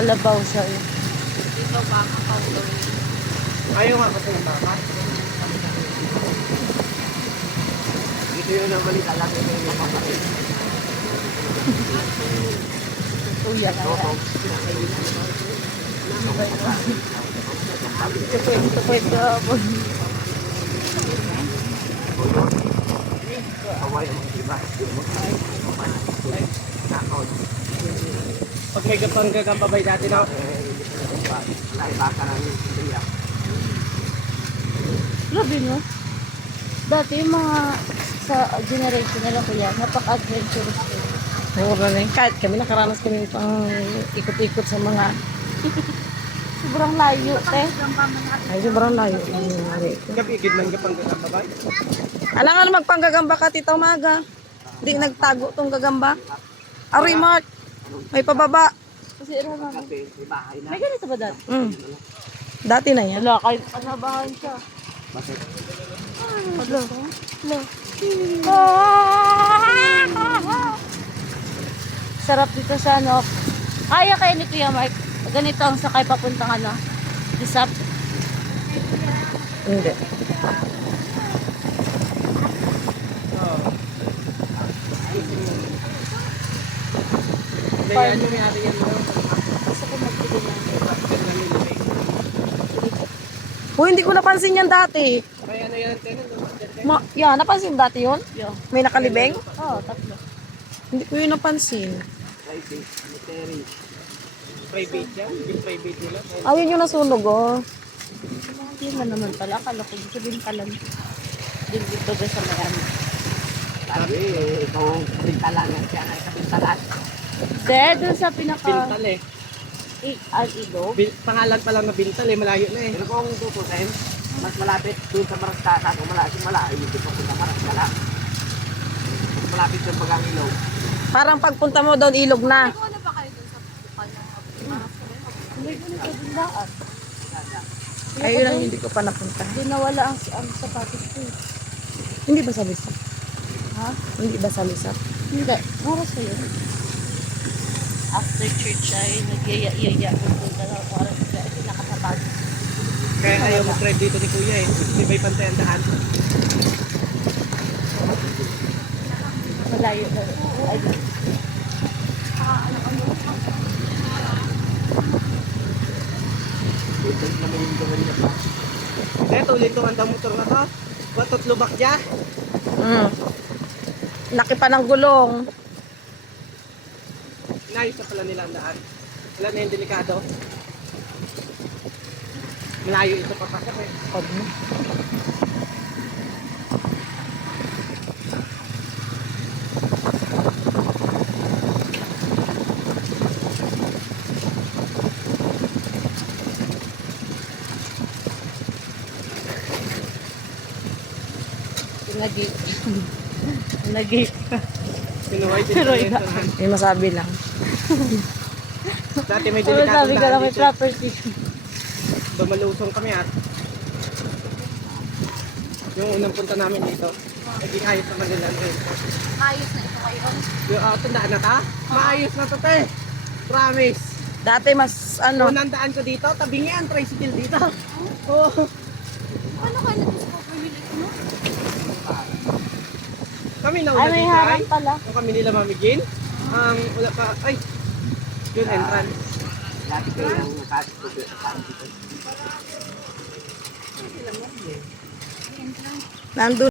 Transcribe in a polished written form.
Kalabaw siya eh. Dito baka powder. Ayaw nga kasi ng baka. Dito yun ang balik alam ito yung mapapakit. Tuya ka na. Ito pwede ako. Away ang mga iba. Pag may gagambabay dati na, naibaka namin siya. Grabe no? Dati yung mga sa generation nila kuya, napaka-adventurous ko. Oo, kahit kami nakaranas kami pang ikot-ikot sa mga Sobrang layo, te. ay sobrang layo. Kapigid man kapang gagambabay. Alangan magpanggagamba ka tita umaga. Hindi nagtago tong gagamba. Aroy Mark, may pababa. Kasi naman. Kasi may bahay na. May ganito ba dati? Dati na yan. Wala, kahit kanabahan siya. Bakit? Wala. Wala. Sarap dito sa ano. Kaya kayo ni Kuya Mark. Ganito ang sakay papuntang ano. Isap. Hindi. Hindi yan yung may ari yan mo. Gusto ko magpili na. Hindi ko napansin yan dati. Kaya ano yan, tenant? Yan, napansin dati yun? Yeah. May nakalibeng? Oo, tatlo. Hindi ko yun napansin. Private, military. Private yan? Yung private nila? Ayun yung nasunog oh. Yun na naman pala. Akala ko dito din pala. Din dito ba sa mayan. Sabi, ikaw pintalan yan siya nga sa pintalan. De, dun sa pinaka... Bintal eh. Al-Ilog. Pangalan pa lang na Bintal eh, malayo na eh. Pero kung tutusin, mas malapit doon sa Maragkasa, kung malayo dito sa Maragkala. Mas malapit doon pag ang ilog. Parang pagpunta mo doon ilog na. Ano ba kayo dun sa bukal ng hindi ko nito din daan. Ayun lang hindi ko pa napunta. Hindi nawala ang sapatos ko. Hindi ba salisap? Ha? Hindi ba salisap? Hindi. Mura sa'yo. After church ay nagyaya-yaya. Pupunta na ako. Kasi nakasapatos. Kaya ayaw mag-drive dito ni Kuya eh. Di ba yung pantayan daan? Malayo na. Ay, Ito, ulit itong andang motor na to. Batot lubak dya. Laki pa ng gulong. Inayos na pala nila ang daan. Wala na yung delikado. Malayo ito papasok eh. nag-gate. Nag-gate. Pinuhay din Pero ito. May masabi lang. Dati may Sabi delikadong ka lang daan may dito. property. Malusong kami at yung unang punta namin dito. Naging ayos naman nila rin. Ayos na ito kayo. Yung tandaan na ta? Maayos na to te. Promise. Dati mas ano, Unang daan ko dito, tabi nga ang tricycle dito. Oo. Ano kayo na-discover nila ito, no? Kami na Ay, una may dito harang ay. pala. Kung kami nila mamigin. Wala pa, ay. Yun entrance. Dati kayo yung nakasip ko sa parang dito. nandun